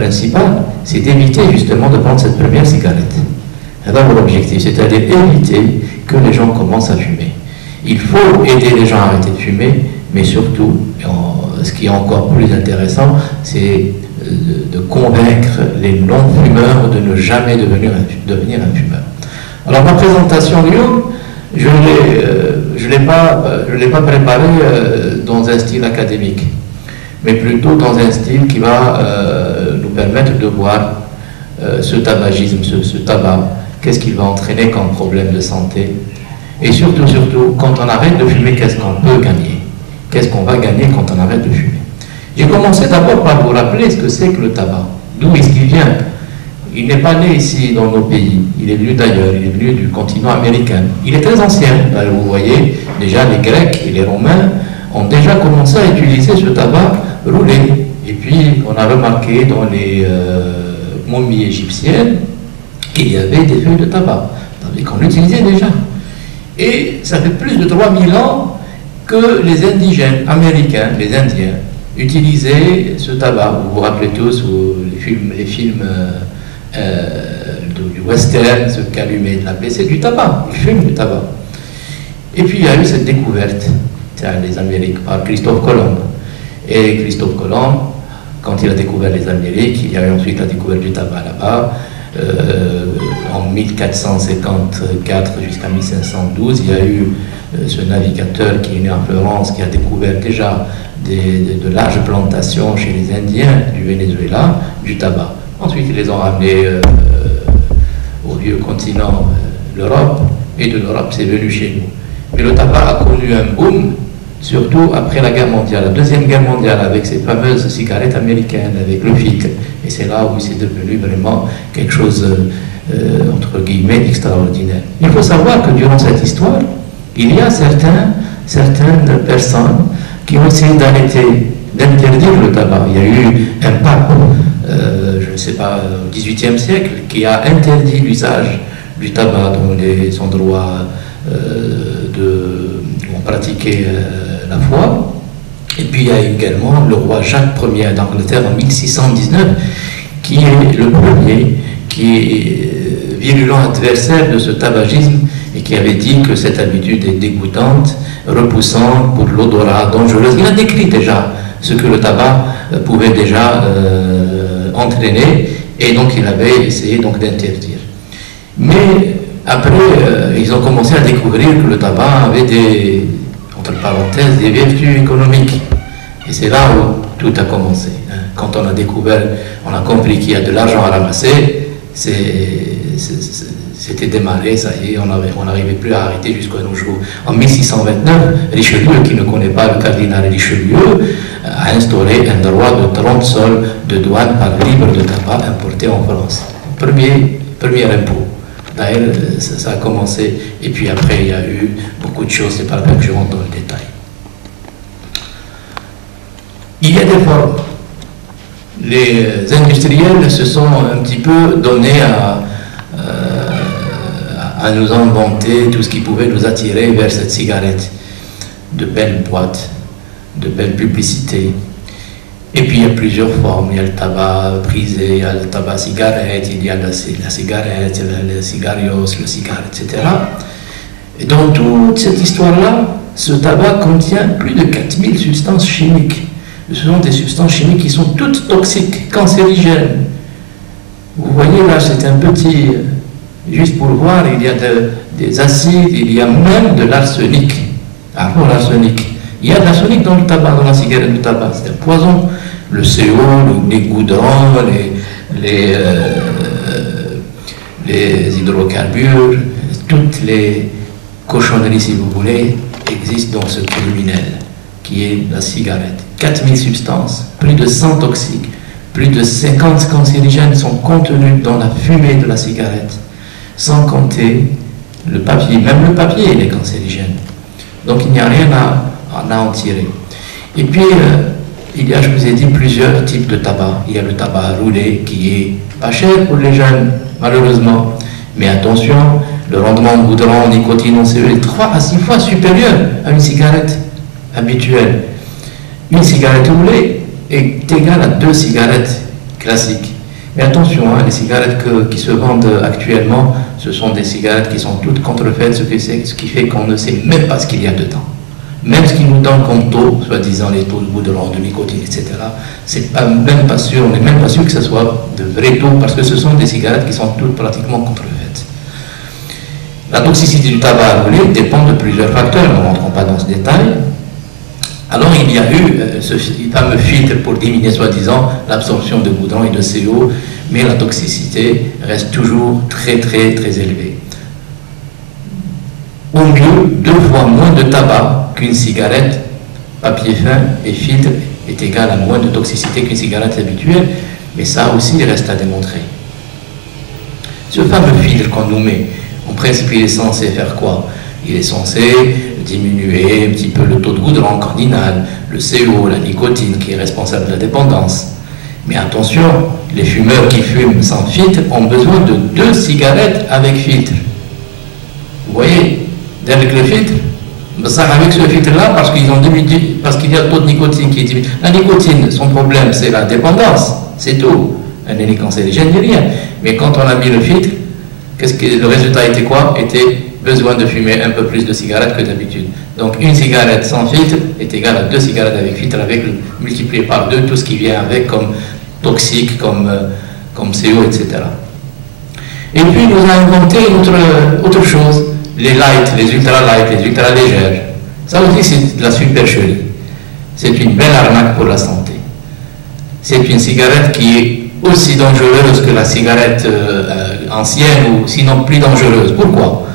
principal, c'est d'éviter justement de prendre cette première cigarette. C'est l'objectif, c'est-à-dire éviter que les gens commencent à fumer. Il faut aider les gens à arrêter de fumer, mais surtout, ce qui est encore plus intéressant, c'est de convaincre les non-fumeurs de ne jamais devenir un fumeur. Alors ma présentation du jour, je ne l'ai pas préparée dans un style académique, mais plutôt dans un style qui va nous permettre de voir ce tabagisme, ce tabac, qu'est-ce qu'il va entraîner comme problème de santé, et surtout, quand on arrête de fumer, qu'est-ce qu'on peut gagner? Qu'est-ce qu'on va gagner quand on arrête de fumer? J'ai commencé d'abord par vous rappeler ce que c'est que le tabac. D'où est-ce qu'il vient? Il n'est pas né ici dans nos pays, il est venu d'ailleurs, il est venu du continent américain. Il est très ancien. Là, vous voyez, déjà les Grecs et les Romains ont déjà commencé à utiliser ce tabac roulé. Et puis, on a remarqué dans les momies égyptiennes qu'il y avait des feuilles de tabac, qu'on l'utilisait déjà. Et ça fait plus de 3000 ans que les indigènes américains, les Indiens, utilisaient ce tabac. Vous vous rappelez tous les films du western, ce qu'allumait de la paix, c'est du tabac, ils fument du tabac. Et puis il y a eu cette découverte des Amériques par Christophe Colomb. Et Christophe Colomb, quand il a découvert les Amériques, il y a eu ensuite la découverte du tabac là-bas. En 1454 jusqu'à 1512, il y a eu ce navigateur qui est né en Florence, qui a découvert déjà de larges plantations chez les Indiens du Venezuela, du tabac. Ensuite, ils les ont ramenés au vieux continent, l'Europe, et de l'Europe, c'est venu chez nous. Mais le tabac a connu un boom, surtout après la guerre mondiale, la deuxième guerre mondiale, avec ces fameuses cigarettes américaines, avec le filtre. Et c'est là où c'est devenu vraiment quelque chose, entre guillemets, d'extraordinaire. Il faut savoir que durant cette histoire, il y a certaines personnes qui ont essayé d'interdire le tabac. Il y a eu un pape, je ne sais pas, au XVIIIe siècle, qui a interdit l'usage du tabac dans les endroits où on pratiquait la foi. Et puis il y a également le roi Jacques Ier d'Angleterre en 1619, qui est le premier, qui est virulent adversaire de ce tabagisme et qui avait dit que cette habitude est dégoûtante, repoussante pour l'odorat, dangereuse. Il a décrit déjà ce que le tabac pouvait déjà entraîner, et donc il avait essayé d'interdire. Mais après, ils ont commencé à découvrir que le tabac avait des, entre parenthèses, des vertus économiques. Et c'est là où tout a commencé. Quand on a découvert, on a compris qu'il y a de l'argent à ramasser, c'était démarré, ça y est, on n'arrivait plus à arrêter jusqu'à nos jours. En 1629, Richelieu, qui ne connaît pas le cardinal Richelieu, a instauré un droit de 30 sols de douane par livre de tabac importé en France. Premier impôt. D'ailleurs, ça a commencé, et puis après, il y a eu beaucoup de choses, c'est pas la peine que je rentre dans le détail. Il y a des formes. Les industriels se sont un petit peu donnés à nous inventer tout ce qui pouvait nous attirer vers cette cigarette. De belles boîtes, de belles publicités. Et puis il y a plusieurs formes. Il y a le tabac prisé, il y a le tabac cigarette, il y a la cigarette, le cigarios, le cigare, etc. Et dans toute cette histoire-là, ce tabac contient plus de 4000 substances chimiques. Ce sont des substances chimiques qui sont toutes toxiques, cancérigènes. Vous voyez là, c'est un petit... Juste pour voir, il y a des acides, il y a même de l'arsenic. Ah bon, l'arsenic. Il y a de l'arsenic dans le tabac, dans la cigarette de tabac. C'est un poison. Le CO, les goudrons, les hydrocarbures, toutes les cochonneries, si vous voulez, existent dans ce criminel qui est la cigarette. 4000 substances, plus de 100 toxiques, plus de 50 cancérigènes sont contenus dans la fumée de la cigarette, sans compter le papier. Même le papier, il est cancérigène. Donc il n'y a rien à en tirer. Et puis, il y a, je vous ai dit, plusieurs types de tabac. Il y a le tabac roulé qui est pas cher pour les jeunes, malheureusement. Mais attention, le rendement en goudron, en nicotine, en CO est 3 à 6 fois supérieur à une cigarette habituelle. Une cigarette roulée est égale à 2 cigarettes classiques. Mais attention, hein, les cigarettes qui se vendent actuellement, ce sont des cigarettes qui sont toutes contrefaites, ce qui fait qu'on ne sait même pas ce qu'il y a dedans. Même ce qu'ils nous donnent comme taux, soi-disant les taux de goudron, de nicotine, etc., même pas sûr, on n'est même pas sûr que ce soit de vrais taux, parce que ce sont des cigarettes qui sont toutes pratiquement contrefaites. La toxicité du tabac à rouler dépend de plusieurs facteurs, nous ne rentrons pas dans ce détail. Alors il y a eu ce fameux filtre pour diminuer soi-disant l'absorption de goudron et de CO, mais la toxicité reste toujours très très très élevée. Au mieux, 2 fois moins de tabac qu'une cigarette, papier fin et filtre est égal à moins de toxicité qu'une cigarette habituelle, mais ça aussi reste à démontrer. Ce fameux filtre qu'on nous met, en principe il est censé faire quoi? Il est censé diminuer un petit peu le taux de goudron qu'on inhale, le CO, la nicotine qui est responsable de la dépendance. Mais attention, les fumeurs qui fument sans filtre ont besoin de 2 cigarettes avec filtre. Vous voyez, avec le filtre, ça avec ce filtre-là, parce qu'il y a le taux de nicotine qui est diminué. La nicotine, son problème, c'est la dépendance, c'est tout. Elle n'est ni cancérigène ni rien. Mais quand on a mis le filtre, le résultat était quoi? Était besoin de fumer un peu plus de cigarettes que d'habitude. Donc une cigarette sans filtre est égale à 2 cigarettes avec filtre, multiplié par 2 tout ce qui vient avec comme toxique, comme CO, etc. Et puis nous avons inventé autre chose, les light, les ultra light, les ultra légères. Ça aussi c'est de la supercherie. C'est une belle arnaque pour la santé. C'est une cigarette qui est aussi dangereuse que la cigarette ancienne ou sinon plus dangereuse. Pourquoi?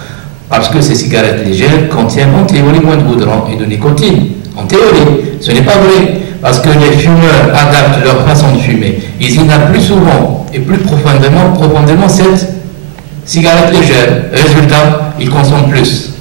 Parce que ces cigarettes légères contiennent en théorie moins de goudron et de nicotine. En théorie, ce n'est pas vrai, parce que les fumeurs adaptent leur façon de fumer. Ils inhalent plus souvent et plus profondément cette cigarette légère. Résultat, ils consomment plus.